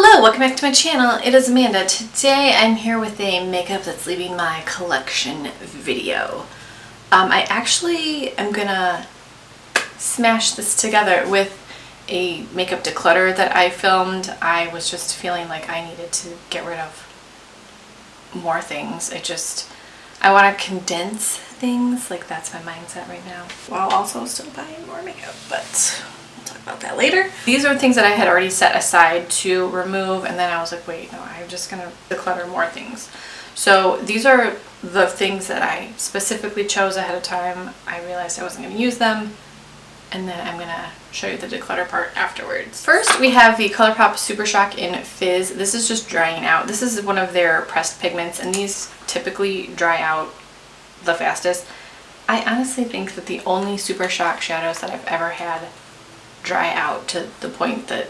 Hello, welcome back to my channel. It is Amanda. Today I'm here with a makeup that's leaving my collection video. I actually am gonna smash this together with a makeup declutter that I filmed. I was just feeling like I needed to get rid of more things. I want to condense things, like that's my mindset right now, while also still buying more makeup, but we'll talk about that later. These are things that I had already set aside to remove, and then I was like, wait, no, I'm just gonna declutter more things. So these are the things that I specifically chose ahead of time. I realized I wasn't gonna use them, and then I'm gonna show you the declutter part afterwards. First, we have the Colourpop Super Shock in Fizz. This is just drying out. This is one of their pressed pigments, and these typically dry out the fastest. I honestly think that the only Super Shock shadows that I've ever had dry out to the point that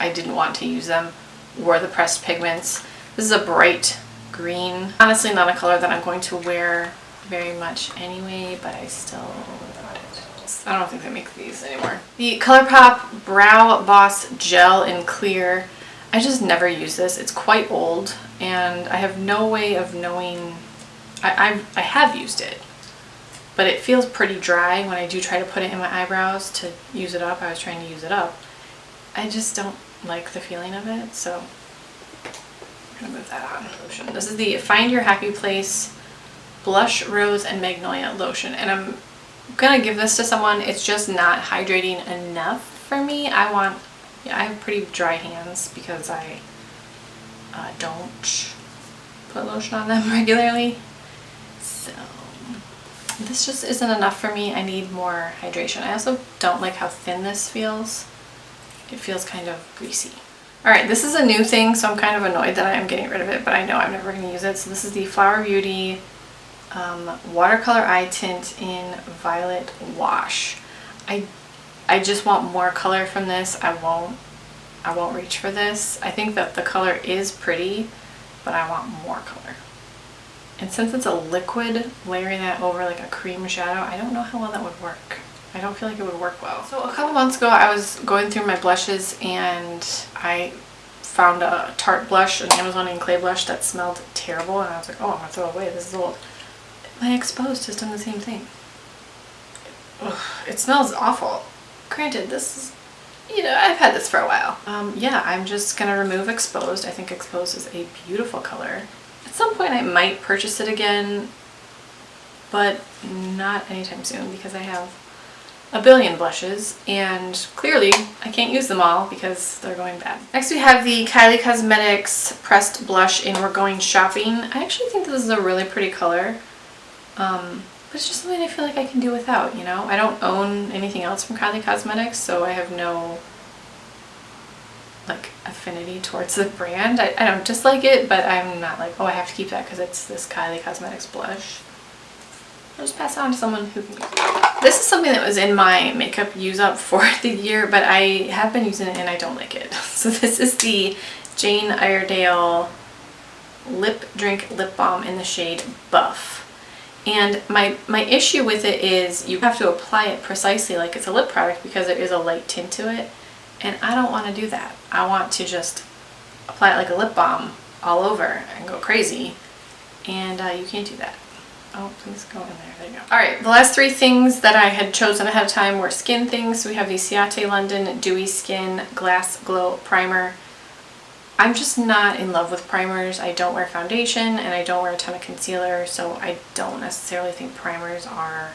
I didn't want to use them were the pressed pigments. This is a bright green. Honestly, not a color that I'm going to wear very much anyway, but I still got it. I don't think they make these anymore. The Colourpop Brow Boss Gel in Clear. I just never use this. It's quite old, and I have no way of knowing. I have used it, but it feels pretty dry when I do try to put it in my eyebrows to use it up. I was trying to use it up. I just don't like the feeling of it, so I'm gonna move that on. Lotion. This is the Find Your Happy Place Blush Rose and Magnolia Lotion, and I'm gonna give this to someone. It's just not hydrating enough for me. I have pretty dry hands because I don't put lotion on them regularly. So this just isn't enough for me. I need more hydration. I also don't like how thin this feels. It feels kind of greasy. Alright, this is a new thing, so I'm kind of annoyed that I am getting rid of it, but I know I'm never going to use it. So this is the Flower Beauty Watercolor Eye Tint in Violet Wash. I just want more color from this. I won't reach for this. I think that the color is pretty, but I want more color. And since it's a liquid, layering that over like a cream shadow, I don't know how well that would work. I don't feel like it would work well. So a couple months ago, I was going through my blushes and I found a Tarte blush, an Amazonian clay blush that smelled terrible, and I was like, oh, I'm gonna throw it away. This is old. My Exposed has done the same thing. Ugh, it smells awful. Granted, this is, I've had this for a while. Yeah, I'm just gonna remove Exposed. I think Exposed is a beautiful color. At some point I might purchase it again, but not anytime soon because I have a billion blushes and clearly I can't use them all because they're going bad. Next we have the Kylie Cosmetics Pressed Blush in We're Going Shopping. I actually think this is a really pretty color, but it's just something I feel like I can do without, I don't own anything else from Kylie Cosmetics, so I have no affinity towards the brand. I don't dislike it, but I'm not like, oh, I have to keep that because it's this Kylie Cosmetics blush. I'll just pass it on to someone who can use it. This is something that was in my makeup use up for the year, but I have been using it and I don't like it. So this is the Jane Iredale Lip Drink Lip Balm in the shade Buff. And my issue with it is you have to apply it precisely like it's a lip product because there is a light tint to it. And I don't want to do that. I want to just apply it like a lip balm all over and go crazy. And you can't do that. Oh, please go in there. There you go. Alright, the last three things that I had chosen ahead of time were skin things. So we have the Ciate London Dewy Skin Glass Glow Primer. I'm just not in love with primers. I don't wear foundation and I don't wear a ton of concealer, so I don't necessarily think primers are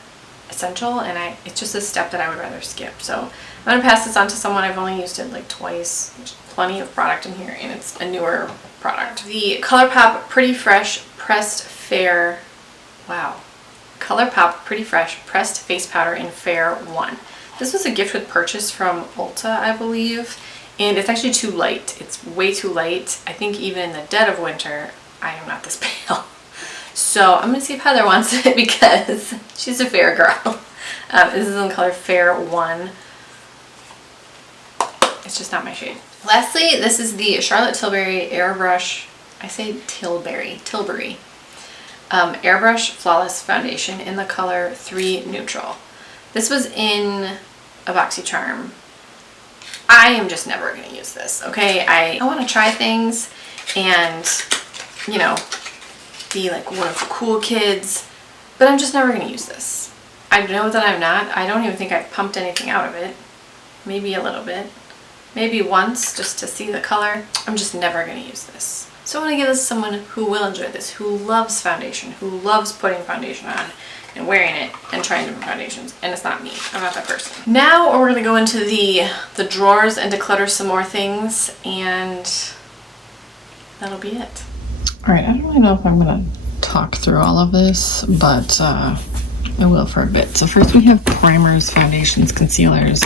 essential, and it's just a step that I would rather skip. So I'm going to pass this on to someone. I've only used it like twice. There's plenty of product in here and it's a newer product. The Colourpop Pretty Fresh Pressed Fair, wow, Colourpop Pretty Fresh Pressed Face Powder in Fair 1. This was a gift with purchase from Ulta, I believe, and it's actually too light. It's way too light. I think even in the dead of winter, I am not this pale. So I'm going to see if Heather wants it because she's a fair girl. This is in color Fair 1. It's just not my shade. Lastly, this is the Charlotte Tilbury Airbrush. I say Tilbury. Airbrush Flawless Foundation in the color 3 Neutral. This was in a BoxyCharm I am just never going to use this, okay? I want to try things and, you know, be like one of the cool kids, but I'm just never going to use this. I know that I'm not. I don't even think I've pumped anything out of it. Maybe a little bit. Maybe once just to see the color. I'm just never going to use this. So I want to give this to someone who will enjoy this, who loves foundation, who loves putting foundation on and wearing it and trying different foundations. And it's not me. I'm not that person. Now we're going to go into the drawers and declutter some more things, and that'll be it. All right, I don't really know if I'm going to talk through all of this, but I will for a bit. So first we have primers, foundations, concealers.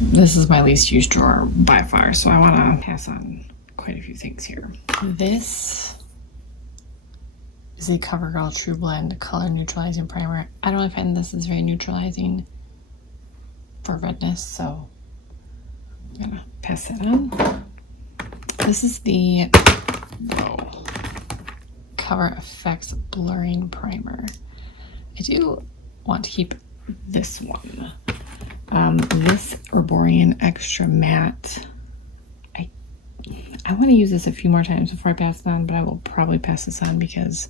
This is my least used drawer by far, so I want to pass on quite a few things here. This is a Covergirl True Blend Color Neutralizing Primer. I don't really find this is very neutralizing for redness, so I'm gonna pass that on. This is the Cover Effects Blurring Primer. I do want to keep this one. This Herborian Extra Matte. I want to use this a few more times before I pass it on, but I will probably pass this on because,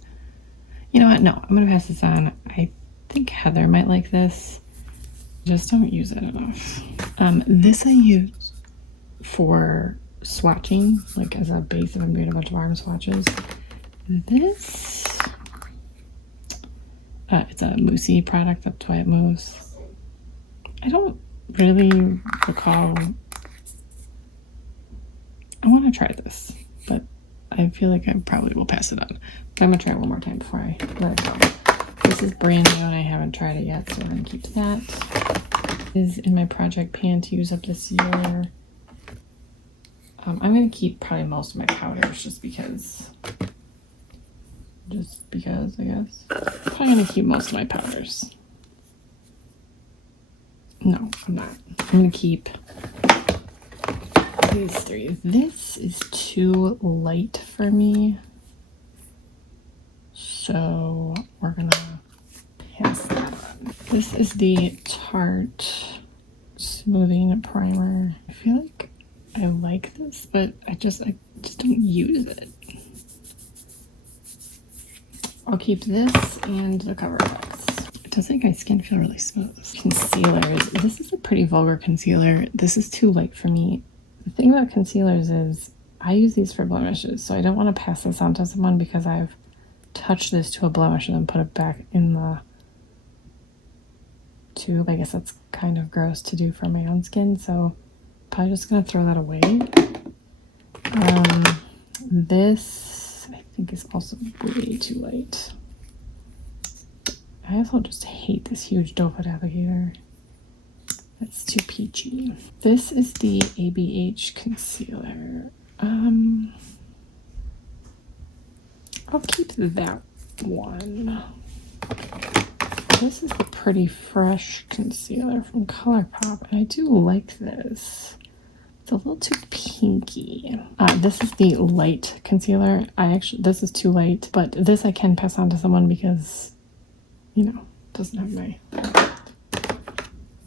you know what? No, I'm going to pass this on. I think Heather might like this. Just don't use it enough. This I use for swatching, like as a base if I'm doing a bunch of arm swatches. This, it's a moussey product, the Twilight Mousse. I don't really recall. I want to try this, but I feel like I probably will pass it on. But I'm going to try it one more time before I let it go. This is brand new and I haven't tried it yet, so I'm going to keep that. This is in my project pan to use up this year. I'm going to keep probably most of my powders just because, I guess. I'm probably going to keep most of my powders. No, I'm not. I'm going to keep these three. This is too light for me, so we're going to pass that on. This is the Tarte Smoothing Primer. I feel like I like this, but I just don't use it. I'll keep this and the Cover Effects. It does make my skin feel really smooth. Concealers. This is a pretty vulgar concealer. This is too light for me. The thing about concealers is I use these for blemishes, so I don't want to pass this on to someone because I've touched this to a blemish and then put it back in the tube. I guess that's kind of gross to do for my own skin, so probably just gonna throw that away. This I think is also way too light. I also just hate this huge doe foot applicator. It's too peachy. This is the ABH concealer. I'll keep that one. This is the Pretty Fresh concealer from Colourpop, and I do like this. It's a little too pinky. This is the light concealer. This is too light, but this I can pass on to someone because, you know, it doesn't have my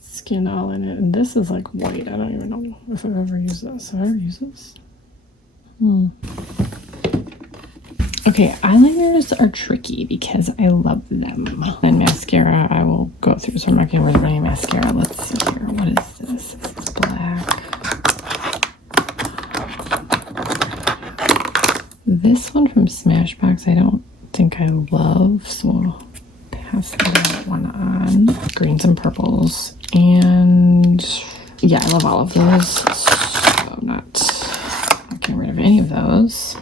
skin all in it. And this is like white. I don't even know if I've ever used this. Have I ever used this? Okay, eyeliners are tricky because I love them. And mascara I will go through, so I'm not getting rid of any mascara. Let's see here. What is this? This is black. This one from Smashbox I don't think I love, so we'll pass that one on. Greens and purples. And yeah, I love all of those, so I'm not getting rid of any of those.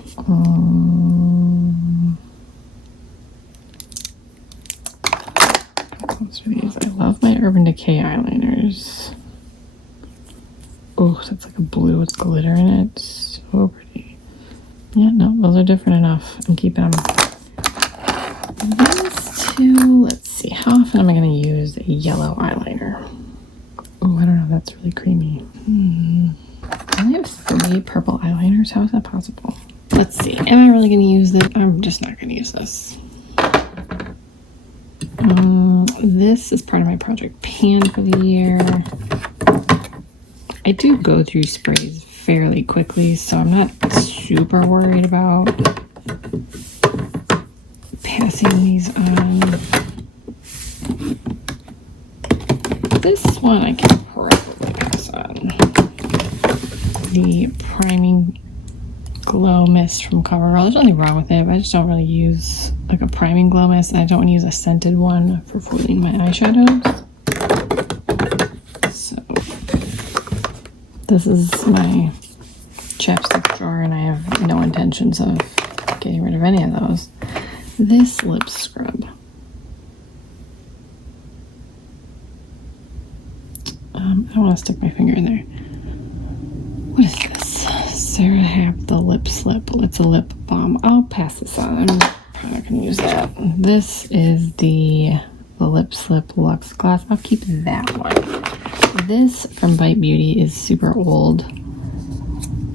What's for these? I love my Urban Decay eyeliners. Oh, that's like a blue with glitter in it. So pretty. Yeah, no, those are different enough. I'm keeping them. These two, let's see. How often am I going to use a yellow eyeliner? Oh, I don't know. That's really creamy. I only have 3 purple eyeliners. How is that possible? Let's see. Am I really going to use it? I'm just not going to use this. This is part of my project pan for the year. I do go through sprays fairly quickly, so I'm not super worried about passing these on. This one I can probably pass on. The Priming Glow Mist from Covergirl. There's nothing wrong with it, but I just don't really use like a priming glow mist, and I don't want to use a scented one for foiling my eyeshadows. So this is my chapstick drawer, and I have no intentions of getting rid of any of those. This lip scrub. I don't want to stick my finger in there. What is this? Sarah Happ the Lip Slip. It's a lip balm. I'll pass this on. I'm probably not going to use that. This is the Lip Slip Luxe Gloss. I'll keep that one. This from Bite Beauty is super old,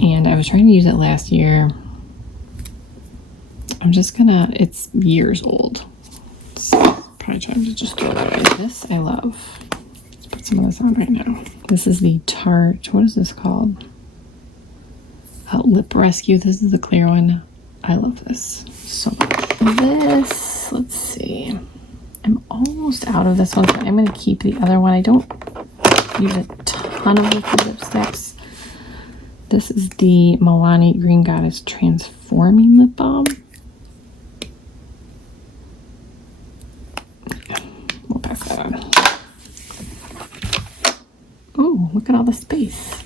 and I was trying to use it last year. I'm just gonna, it's years old. So probably time to just throw it away. This I love. Let's put some of this on right now. This is the Tarte, what is this called? Lip Rescue. This is the clear one. I love this so much. This, let's see. I'm almost out of this one, so I'm gonna keep the other one. I don't use a ton of liquid lipsticks. This is the Milani Green Goddess Transforming Lip Balm. We'll pass that on. Ooh, look at all the space.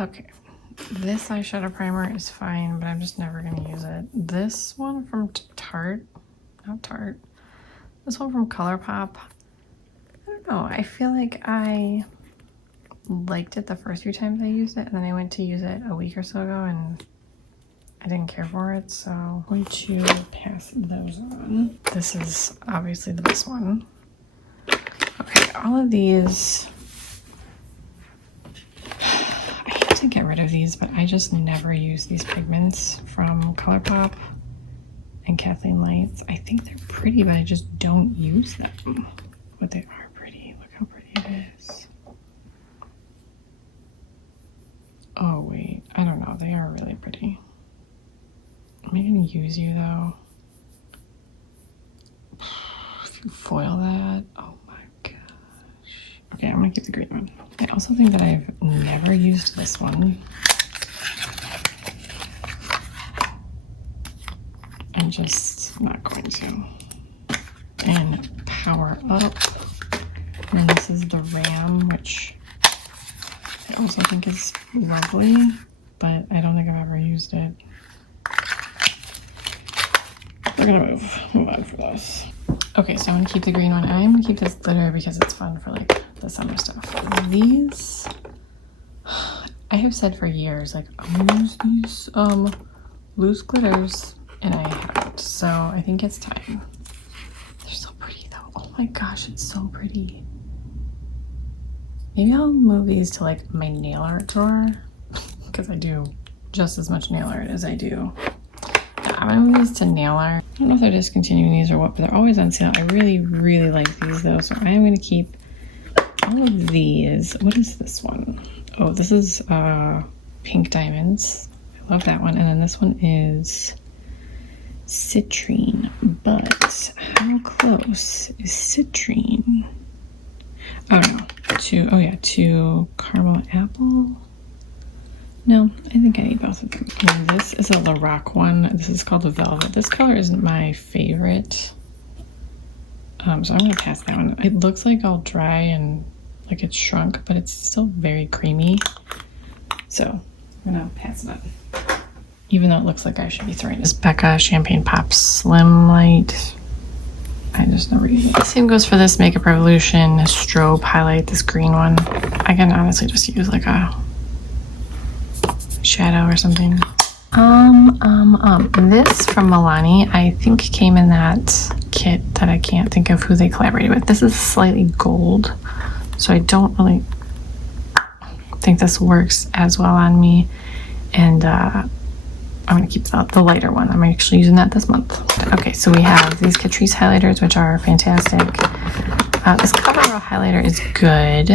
Okay, this eyeshadow primer is fine, but I'm just never gonna use it. This one from Tarte, not Tarte. This one from Colourpop. I don't know, I feel like I liked it the first few times I used it, and then I went to use it a week or so ago and I didn't care for it, so I'm going to pass those on. This is obviously the best one. Okay, all of these, I hate to get rid of these, but I just never use these pigments from Colourpop and Kathleen Lights. I think they're pretty, but I just don't use them. But they are pretty. Look how pretty it is. Oh wait, I don't know. They are really pretty. Am I gonna use you though? If you foil that, oh my gosh. Okay, I'm gonna keep the green one. I also think that I've never used this one. I'm just not going to. And Power Up. And this is the Ram, which I also think is lovely, but I don't think I've ever used it. We're gonna move on for this. Okay, so I'm gonna keep the green one. I'm gonna keep this glitter because it's fun for like the summer stuff. These, I have said for years, like I'm gonna use these loose glitters, and I haven't. So I think it's time. They're so pretty though. Oh my gosh, it's so pretty. Maybe I'll move these to like my nail art drawer because I do just as much nail art as I do. I'm gonna move these to nail art. I don't know if they're discontinuing these or what, but they're always on sale. I really, really like these though, so I am gonna keep all of these. What is this one? Oh, this is Pink Diamonds. I love that one. And then this one is Citrine. But how close is Citrine? Oh no, to Caramel Apple. No, I think I need both of them. And this is a Lorac one. This is called the Velvet. This color isn't my favorite. So I'm gonna pass that one. It looks like all dry and like it's shrunk, but it's still very creamy. So I'm gonna pass it on. Even though it looks like I should be throwing this Becca Champagne Pop Slim Light. I just never use it. The same goes for this Makeup Revolution Strobe Highlight, this green one. I can honestly just use like a shadow or something. This from Milani, I think came in that kit that I can't think of who they collaborated with. This is slightly gold, so I don't really think this works as well on me. And I'm gonna keep the lighter one. I'm actually using that this month. Okay, so we have these Catrice highlighters, which are fantastic. This Covergirl highlighter is good.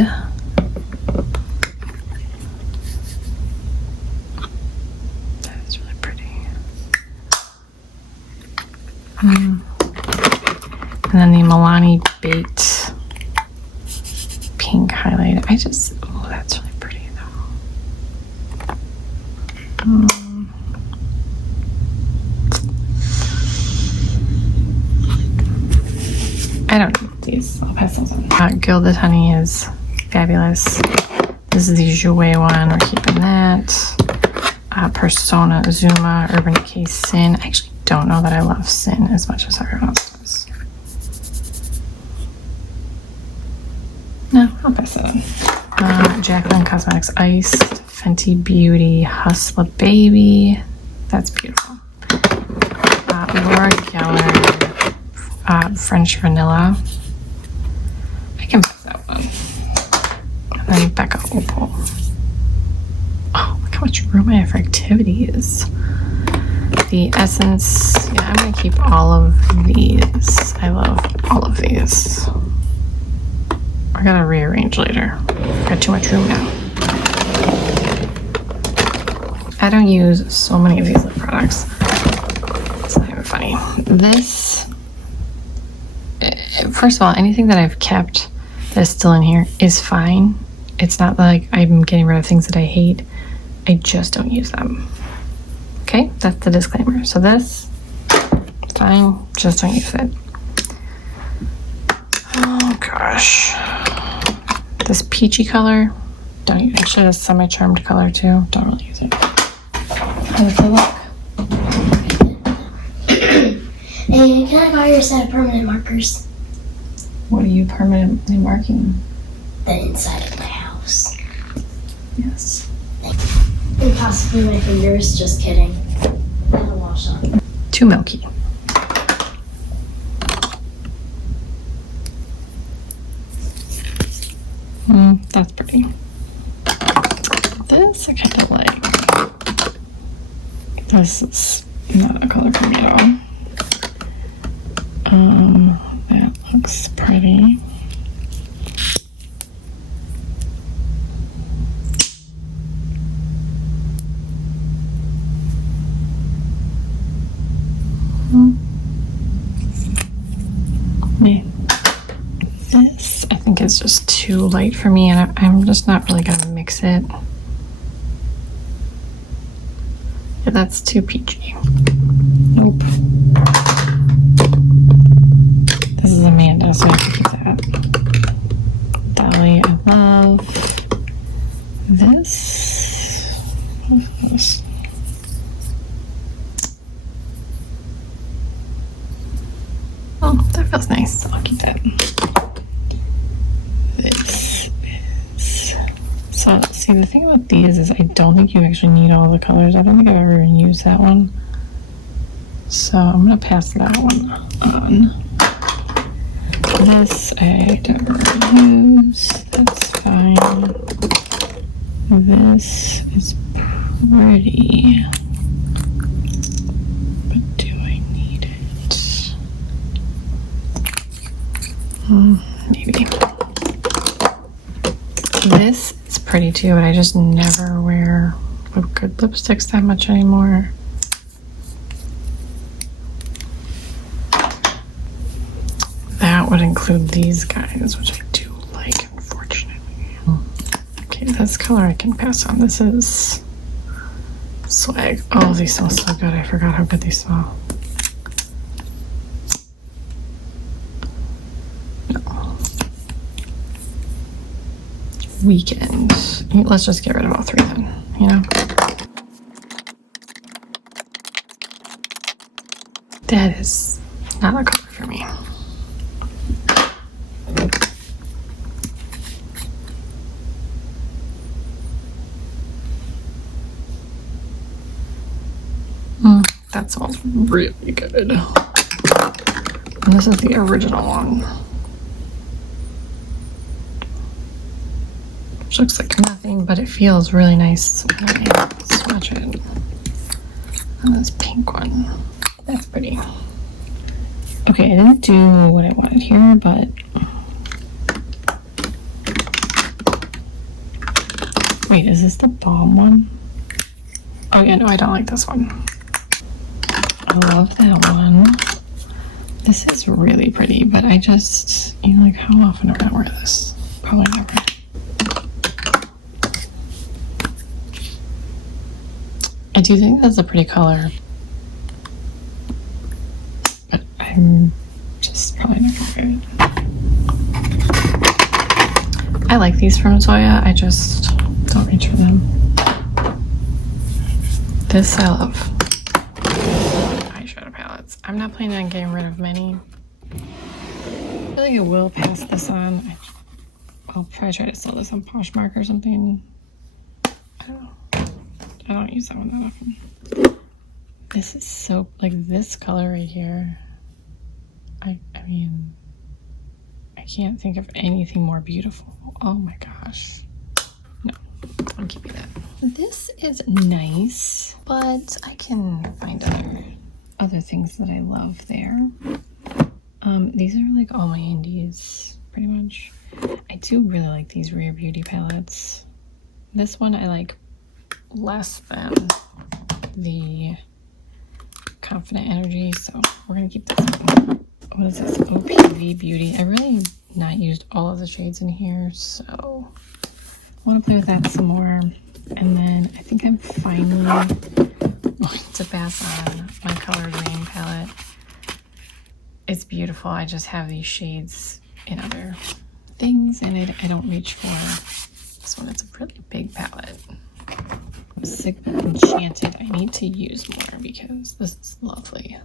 And then the Milani Baked Pink highlight. Oh, that's really pretty though. I don't need these. I'll pass those on. Gilded Honey is fabulous. This is the Jouer one. We're keeping that. Persona, Zuma, Urban Decay, Sin. I actually don't know that I love Sin as much as everyone else does. No, I'll pass it on. Jacqueline Cosmetics Iced, Fenty Beauty, Hustler Baby. That's beautiful. Laura Geller, French Vanilla. I can pass that one. And then Becca Opal. Oh, look how much room I have for activities. The Essence, yeah, I'm gonna keep all of these. I love all of these. I gotta rearrange later. Got too much room now. I don't use so many of these lip products. It's not even funny. This, first of all, anything that I've kept that's still in here is fine. It's not like I'm getting rid of things that I hate. I just don't use them. Okay, that's the disclaimer. So this, fine, just don't use it. Oh gosh. This peachy color, don't use it. Actually, this semi-charmed color too, don't really use it. How does it look? Hey, can I borrow your set of permanent markers? What are you permanently marking? The inside of my house. Yes. And possibly my fingers, just kidding. That'll wash on. Too milky. That's pretty. This I kind of like. This is not a color for me at all. That looks pretty. This I think is just too light for me, and I'm just not really gonna mix it. Yeah, that's too peachy. Nope. This is Amanda, so I have to keep that. Dolly, I love this. What's this? Oh, that feels nice. I'll keep that. This is... So, see, the thing about these is I don't think you actually need all the colors. I don't think I've ever even used that one. So, I'm going to pass that one on. This I never use. That's fine. This is pretty. But do I need it? Maybe. This is pretty too, but I just never wear good lipsticks that much anymore. That would include these guys, which I do like, unfortunately. Okay, this color I can pass on. This is Swag. Oh, these smell so good. I forgot how good these smell. Weekend. Let's just get rid of all three then, you know? That is not a color for me. That smells really good. And this is the original one. Which looks like nothing, but it feels really nice when I swatch it. And this pink one. That's pretty. Okay, I didn't do what I wanted here, but... Wait, is this the Balm one? Oh yeah, no, I don't like this one. I love that one. This is really pretty, but I just, you know, like, how often am I gonna wear this? Probably never. I do think that's a pretty color, but I'm just probably not gonna wear it. I like these from Zoya, I just don't reach for them. This I love. Eyeshadow palettes. I'm not planning on getting rid of many. I feel like I will pass this on. I'll probably try to sell this on Poshmark or something. I don't know. I don't use that one that often. This is so, like, this color right here. I mean, I can't think of anything more beautiful. Oh my gosh. No, I'm keeping that. This is nice, but I can find other things that I love there. These are like all my indies, pretty much. I do really like these Rare Beauty palettes. This one I like less than the Confident Energy, so we're gonna keep this one. What is this? OPV Beauty. I really not used all of the shades in here, so I want to play with that some more. And then I think I'm finally going to pass on my Colored Rain palette. It's beautiful. I just have these shades in other things, and I don't reach for this one. It's a really big palette. Sigma Enchanted. I need to use more because this is lovely.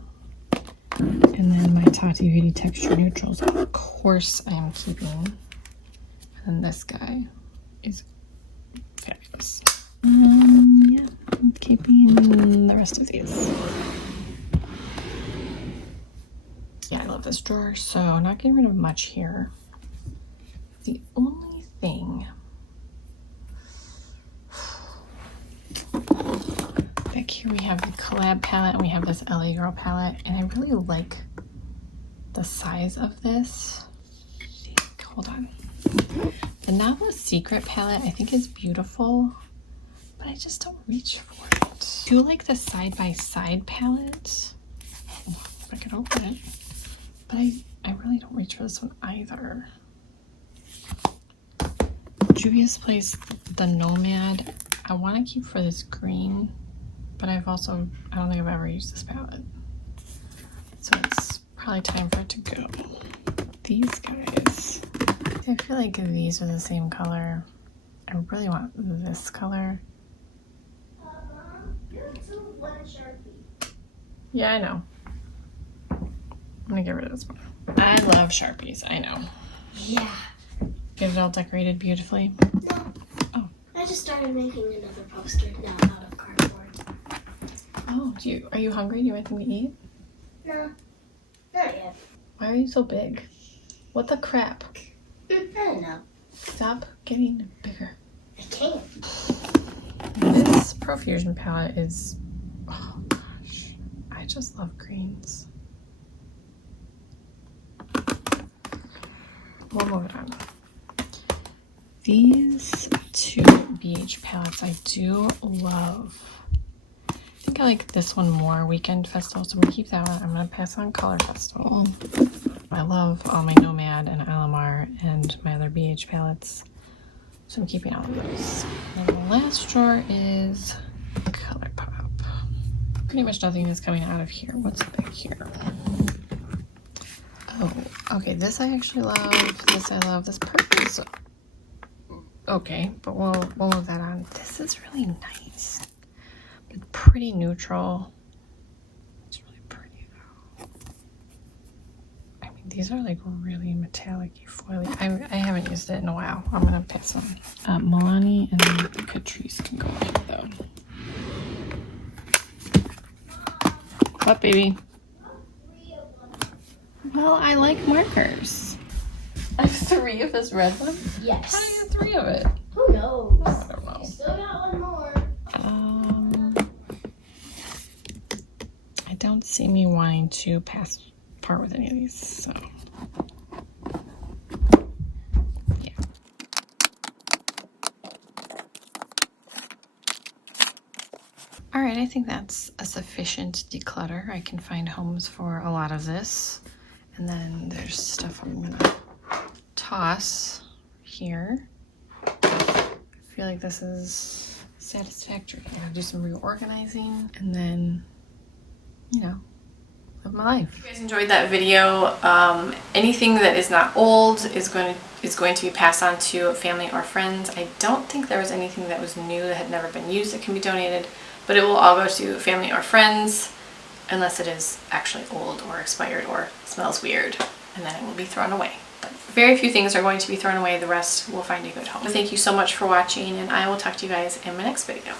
And then my Tarte Beauty Texture Neutrals, of course, I am keeping. And then this guy is fabulous. Yeah, I'm keeping the rest of these. Yeah, I love this drawer, so not getting rid of much here. The only thing back here, we have the collab palette and we have this LA Girl palette, and I really like the size of this. Hold on. The Novelist Secret palette I think is beautiful, but I just don't reach for it. I do like the Side by Side palette. Oh, if I could open it. But I really don't reach for this one either. Juvia's Place, the Nomad. I want to keep for this green, but I don't think I've ever used this palette. So it's probably time for it to go. These guys, I feel like these are the same color. I really want this color. Yeah, I know. I'm gonna get rid of this one. I love Sharpies, I know. Yeah. Get it all decorated beautifully. No. Oh. I just started making another poster now out of cardboard. Oh, are you hungry? Do you want anything to eat? No. Not yet. Why are you so big? What the crap? I don't know. Stop getting bigger. I can't. This Profusion palette is, oh gosh, I just love greens. We'll move it on. These two BH palettes I do love. I think I like this one more, Weekend Festival, so I'm gonna keep that one. I'm gonna pass on Color Festival. I love all my Nomad and Alamar and my other BH palettes, so I'm keeping all of those. And the last drawer is Colourpop. Pretty much nothing is coming out of here. What's back here? Oh, okay, this I actually love. This I love. This purple is okay, but we'll move that on. This is really nice. It's pretty neutral. It's really pretty though. I mean, these are like really metallic-y, foily. I haven't used it in a while. I'm gonna pass on. Milani and Catrice can go in though. What, baby? Well, I like markers. I have 3 of this red one? Yes. How do you get 3 of it? Who knows? I don't know. I still got one more. I don't see me wanting to part with any of these, so. Yeah. Alright, I think that's a sufficient declutter. I can find homes for a lot of this. And then there's stuff I'm gonna toss here. I feel like this is satisfactory. I'm gonna do some reorganizing and then, you know, live my life. If you guys enjoyed that video, anything that is not old is going to be passed on to family or friends. I don't think there was anything that was new that had never been used that can be donated, but it will all go to family or friends unless it is actually old or expired or smells weird, and then it will be thrown away. But very few things are going to be thrown away. The rest will find a good home. Thank you so much for watching, and I will talk to you guys in my next video.